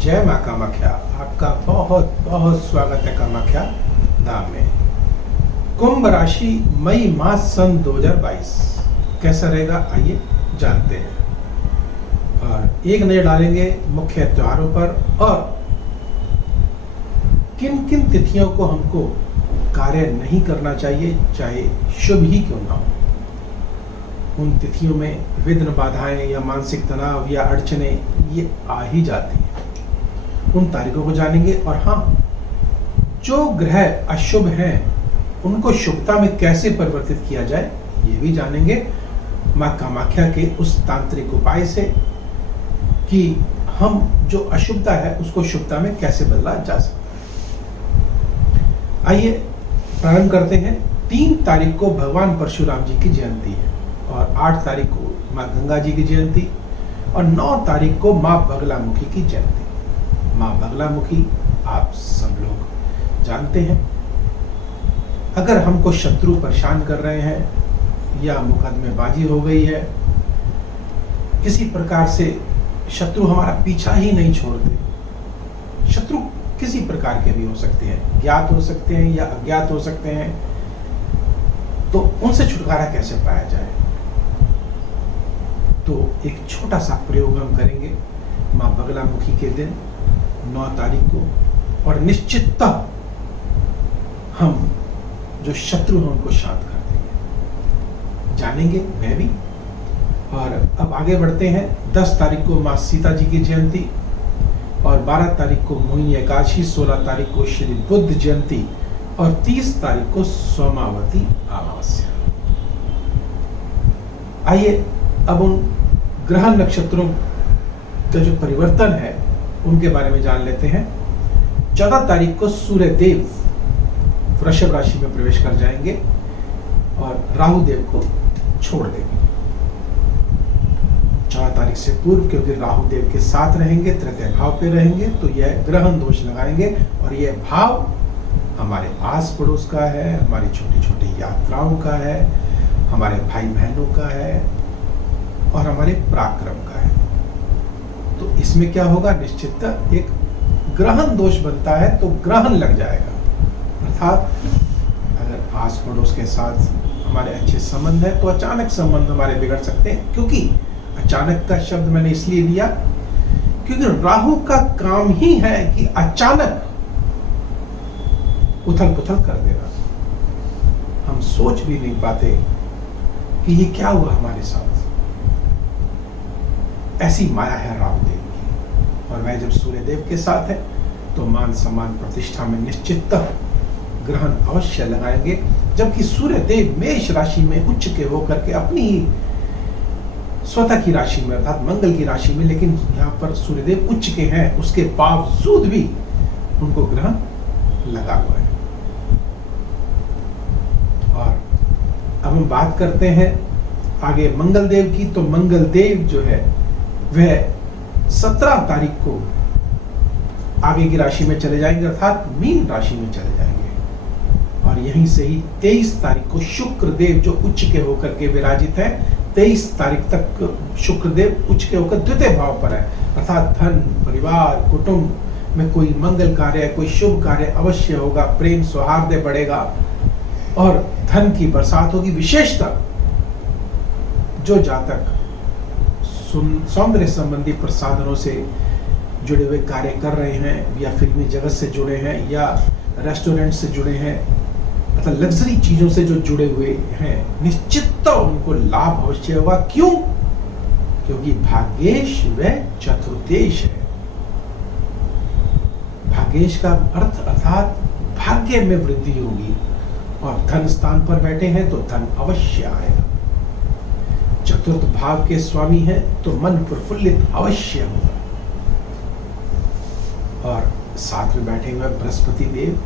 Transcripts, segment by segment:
जय माँ कामाख्या। आपका बहुत बहुत स्वागत है कामाख्या धाम में। कुंभ राशि मई मास सन 2022 कैसा रहेगा, आइए जानते हैं। और एक नजर डालेंगे मुख्य त्योहारों पर और किन किन तिथियों को हमको कार्य नहीं करना चाहिए, चाहे शुभ ही क्यों ना हो। उन तिथियों में विघ्न, बाधाएं या मानसिक तनाव या अड़चने ये आ ही जाती हैं। उन तारीखों को जानेंगे और हाँ, जो ग्रह अशुभ हैं उनको शुभता में कैसे परिवर्तित किया जाए ये भी जानेंगे माँ कामाख्या के उस तांत्रिक उपाय से कि हम जो अशुभता है उसको शुभता में कैसे बदला जा सकता है। आइए प्रारंभ करते हैं। 3 तारीख को भगवान परशुराम जी की जयंती है और 8 तारीख को माँ गंगा जी की जयंती और 9 तारीख को माँ बगलामुखी की जयंती। माँ बगलामुखी आप सब लोग जानते हैं। अगर हमको शत्रु परेशान कर रहे हैं या मुकदमेबाजी हो गई है, किसी प्रकार से शत्रु हमारा पीछा ही नहीं छोड़ते। शत्रु किसी प्रकार के भी हो सकते हैं, ज्ञात हो सकते हैं या अज्ञात हो सकते हैं, तो उनसे छुटकारा कैसे पाया जाए। तो एक छोटा सा प्रयोग हम करेंगे माँ बगलामुखी के दिन 9 तारीख को, और निश्चिततः हम जो शत्रु हैं उनको शांत कर देंगे, जानेंगे वह भी। और अब आगे बढ़ते हैं। 10 तारीख को माँ सीता जी की जयंती और 12 तारीख को मोहिनी एकादशी, 16 तारीख को श्री बुद्ध जयंती और 30 तारीख को सोमावती अमावस्या। आइए अब उन ग्रह नक्षत्रों का जो परिवर्तन है उनके बारे में जान लेते हैं। 14 तारीख को सूर्य देव वृषभ राशि में प्रवेश कर जाएंगे और राहु देव को छोड़ देंगे। 14 तारीख से पूर्व क्योंकि राहु देव के साथ रहेंगे, तृतीय भाव पे रहेंगे, तो यह ग्रहण दोष लगाएंगे और यह भाव हमारे आस पड़ोस का है, हमारी छोटी छोटी यात्राओं का है, हमारे भाई बहनों का है और हमारे पराक्रम का है। तो इसमें क्या होगा, निश्चित एक ग्रहण दोष बनता है तो ग्रहण लग जाएगा। अर्थात अगर आस पड़ोस के साथ हमारे अच्छे संबंध है तो अचानक संबंध हमारे बिगड़ सकते हैं। क्योंकि अचानक का शब्द मैंने इसलिए लिया क्योंकि राहु का काम ही है कि अचानक उथल पुथल कर देना। हम सोच भी नहीं पाते कि ये क्या हुआ हमारे साथ। ऐसी माया है राहु देव की। और वह जब सूर्य देव के साथ है तो मान सम्मान प्रतिष्ठा में निश्चित ग्रहण अवश्य लगाएंगे। जबकि सूर्य देव मेष राशि में उच्च के होकर के अपनी ही स्वतः की राशि में अर्थात मंगल की राशि में, लेकिन यहाँ पर सूर्य देव उच्च के हैं, उसके बावजूद भी उनको ग्रहण लगा हुआ है। और अब हम बात करते हैं आगे मंगल देव की। तो मंगल देव जो है वह 17 तारीख को आगे की राशि में चले जाएंगे अर्थात मीन राशि में चले जाएंगे। और यहीं से ही 23 तारीख को शुक्र देव जो उच्च के होकर के विराजित है, 23 तारीख तक शुक्र देव उच्च के होकर द्वितीय भाव पर है। अर्थात धन, परिवार, कुटुंब में कोई मंगल कार्य, कोई शुभ कार्य अवश्य होगा, प्रेम सौहार्द बढ़ेगा और धन की बरसात होगी। विशेषतः जो जातक सौंदर्य संबंधी प्रसाधनों से जुड़े हुए कार्य कर रहे हैं या फिल्मी जगत से जुड़े हैं या रेस्टोरेंट से जुड़े हैं अर्थात लग्जरी चीजों से जो जुड़े हुए हैं, निश्चित उनको लाभ अवश्य होगा। क्यों? क्योंकि भाग्येश व चतुर्देश है। भाग्येश का अर्थ अर्थात भाग्य में वृद्धि होगी और धन स्थान पर बैठे हैं तो धन अवश्य आएगा। चतुर्थ भाव के स्वामी है तो मन प्रफुल्लित अवश्य होगा। और साथ में बैठे हुए बृहस्पति देव,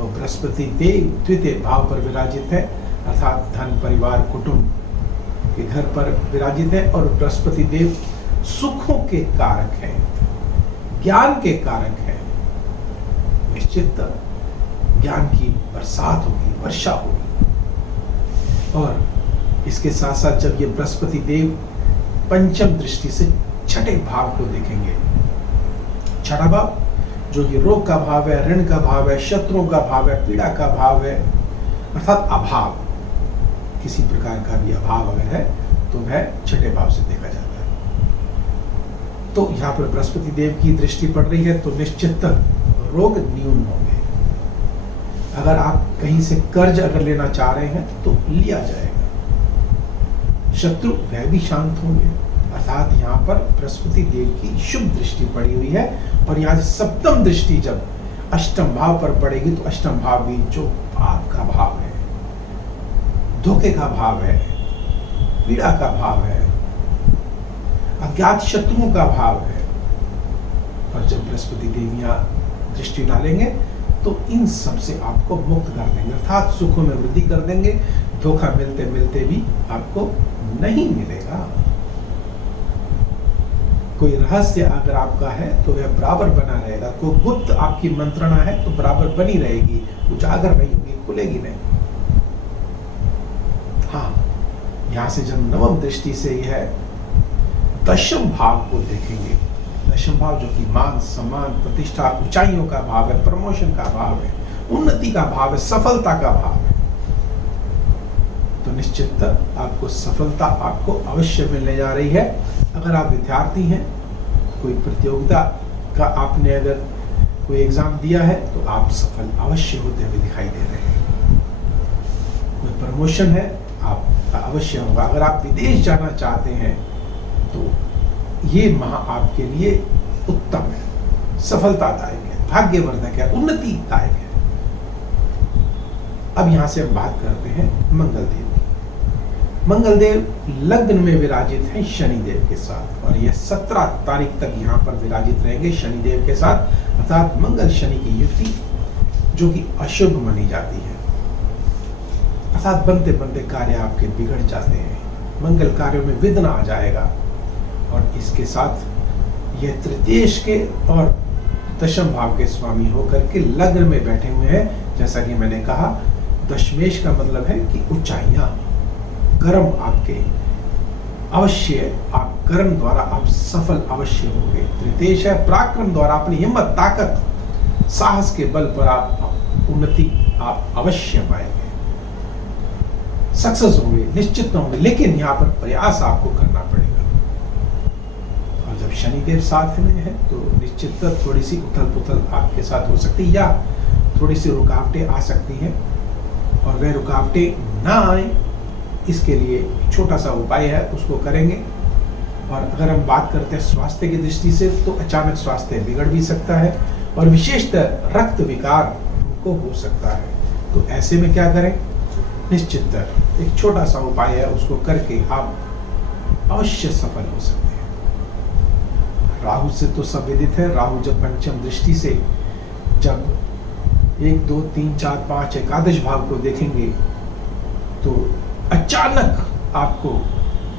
और बृहस्पति देव द्वितीय भाव पर विराजित है अर्थात धन, परिवार, कुटुंब के घर पर विराजित है। और बृहस्पति देव सुखों के कारक हैं, ज्ञान के कारक हैं। निश्चित ज्ञान की बरसात होगी, वर्षा होगी। और इसके साथ साथ जब ये बृहस्पति देव पंचम दृष्टि से छठे भाव को देखेंगे छठा भाव जो कि रोग का भाव है, ऋण का भाव है, शत्रुओं का भाव है, पीड़ा का भाव है, अर्थात अभाव, किसी प्रकार का भी अभाव अगर है तो वह छठे भाव से देखा जाता है। तो यहाँ पर बृहस्पति देव की दृष्टि पड़ रही है तो निश्चित रोग न्यून होंगे। अगर आप कहीं से कर्ज अगर लेना चाह रहे हैं तो लिया जाएगा। शत्रु वह भी शांत होंगे, अर्थात यहाँ पर बृहस्पति देव की शुभ दृष्टि पड़ी हुई है। और यहाँ से सप्तम दृष्टि जब अष्टम भाव पर पड़ेगी तो अष्टम भाव भी जो पाप का भाव है, धोखे का भाव है, पीड़ा का भाव है, अज्ञात शत्रुओं का भाव है, और जब बृहस्पति देव यहाँ दृष्टि डालेंगे तो इन सब से आपको मुक्त कर देंगे, अर्थात सुखों में वृद्धि कर देंगे। धोखा मिलते मिलते भी आपको नहीं मिलेगा। कोई रहस्य अगर आपका है तो वह बराबर बना रहेगा। कोई गुप्त आपकी मंत्रणा है तो बराबर बनी रहेगी, उजागर नहीं होगी, खुलेगी नहीं। हाँ, यहां से जब नवम दृष्टि से यह दशम भाव को देखेंगे, दशम भाव जो कि मान सम्मान प्रतिष्ठा ऊंचाइयों का भाव है, प्रमोशन का भाव है, उन्नति का भाव है, सफलता का भाव है, तो निश्चित आपको सफलता आपको अवश्य मिलने जा रही है। अगर आप विद्यार्थी हैं, कोई प्रतियोगिता का आपने अगर कोई एग्जाम दिया है तो आप सफल अवश्य होते हुए दिखाई दे रहे हैं। कोई प्रमोशन है आपका अवश्य होगा। अगर आप विदेश जाना चाहते हैं तो ये माह आपके लिए उत्तम है, सफलतादायक है, भाग्यवर्धक है, उन्नतिदायक है। अब यहां से हम बात करते हैं मंगल देव की। मंगल देव लग्न में विराजित हैं शनि देव के साथ, और यह 17 तारीख तक यहाँ पर विराजित रहेंगे शनि देव के साथ, अर्थात मंगल शनि की युति जो कि अशुभ मानी जाती है, अर्थात बनते बनते कार्य आपके बिगड़ जाते हैं, मंगल कार्यों में विघ्न आ जाएगा। और इसके साथ यह तृतीयेश के और दशम भाव के स्वामी होकर के लग्न में बैठे हुए हैं। जैसा कि मैंने कहा, दशमेश का मतलब है कि ऊंचाइयां, कर्म आपके अवश्य, आप कर्म द्वारा आप सफल अवश्य होंगे। तृतीयेश है पराक्रम द्वारा, अपनी हिम्मत, ताकत, साहस के बल पर आप उन्नति आप अवश्य पाएंगे, सक्सेस होंगे, निश्चित होंगे। लेकिन यहाँ पर प्रयास आपको करना पड़ेगा। और जब शनिदेव साथ में है तो निश्चित थोड़ी सी उथल पुथल आपके साथ हो सकती है, या थोड़ी सी रुकावटें आ सकती हैं, और वह रुकावटें ना आए इसके लिए छोटा सा उपाय है, उसको करेंगे। और अगर हम बात करते हैं स्वास्थ्य की दृष्टि से तो अचानक स्वास्थ्य बिगड़ भी सकता है, और विशेषतः रक्त विकार उनको हो सकता है। तो ऐसे में क्या करें, निश्चित एक छोटा सा उपाय है, उसको करके आप अवश्य सफल हो सकते हैं। राहु से तो सब विदित है। राहु जब पंचम दृष्टि से जब 1, 2, 3, 4, 5 एकादश भाव को देखेंगे तो अचानक आपको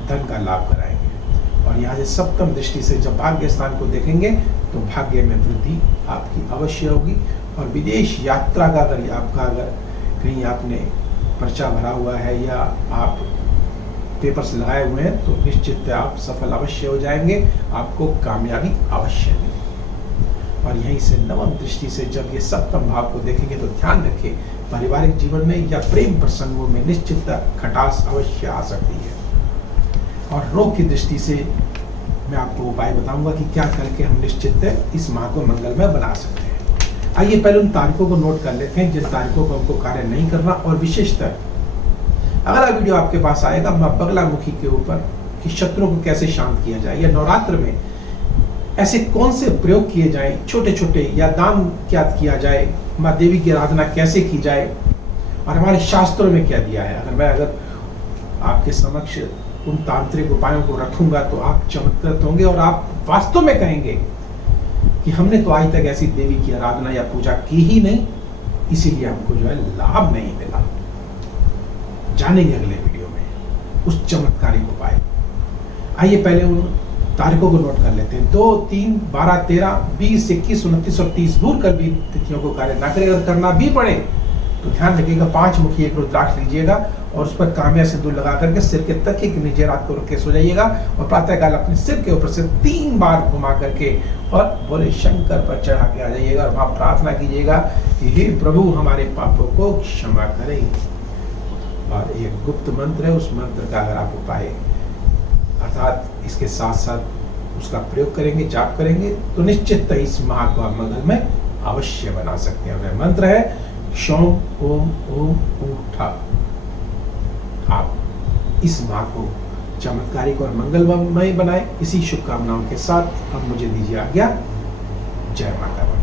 धन का लाभ कराएंगे। और यहाँ से सप्तम दृष्टि से जब भाग्य स्थान को देखेंगे तो भाग्य में वृद्धि आपकी अवश्य होगी। और विदेश यात्रा का अगर आपका अगर कहीं आपने पर्चा भरा हुआ है या आप पेपर्स लगाए हुए हैं तो निश्चित आप सफल अवश्य हो जाएंगे, आपको कामयाबी अवश्य मिलेगी। और यहीं से नवम दृष्टि से जब ये सप्तम भाव को देखेंगे तो ध्यान रखें, पारिवारिक जीवन में या प्रेम प्रसंगों में निश्चित खटास अवश्य आ सकती है। और रोग की दृष्टि से मैं आपको उपाय बताऊंगा कि क्या करके हम निश्चित इस माह को मंगलमय बना सकते हैं। आइए पहले उन तारीखों को नोट कर लेते हैं जिन तारीखों को हमको कार्य नहीं करना। और विशेषतः अगला वीडियो आपके पास आएगा माँ बगलामुखी के ऊपर कि शत्रुओं को कैसे शांत किया जाए, या नवरात्र में ऐसे कौन से प्रयोग किए जाएं, छोटे छोटे, या दान क्या किया जाए, माँ देवी की आराधना कैसे की जाए, और हमारे शास्त्रों में क्या दिया है। अगर आपके समक्ष उन तांत्रिक उपायों को रखूंगा तो आप चमत्कृत होंगे और आप वास्तव में कहेंगे कि हमने तो आज तक ऐसी देवी की आराधना या पूजा की ही नहीं, इसीलिए हमको जो है लाभ नहीं मिला। जानेंगे अगले वीडियो में उस चमत्कारिक उपाय। आइए पहले उन तारीखों को नोट कर लेते हैं। 2, 3, 12, 13, 20, 21, 29 और 30 भूल कर भी तिथियों को कार्य ना करें। अगर करना भी पड़े तो ध्यान रखिएगा 5 मुखी एक रुद्राक्ष लीजिएगा और उस पर काम्या सिंदूर लगा करके सिर के तकिए के नीचे रात को रख के सो जाइएगा और प्रातःकाल अपने सिर के ऊपर से 3 बार घुमा करके और बोले शंकर पर चढ़ा के आ जाइएगा और वहां प्रार्थना कीजिएगा कि हे प्रभु हमारे पापों को क्षमा करें। और एक गुप्त मंत्र है, उस मंत्र का अगर आप उपाय अर्थात इसके साथ साथ उसका प्रयोग करेंगे, जाप करेंगे, तो निश्चित इस माह को आप मंगल में अवश्य बना सकते हैं। वह मंत्र है शोम ओम ओम ऊठा। आप इस माह को चमत्कारिक और मंगलमय बनाएं। इसी शुभकामनाओं के साथ अब मुझे दीजिए आज्ञा। जय माता।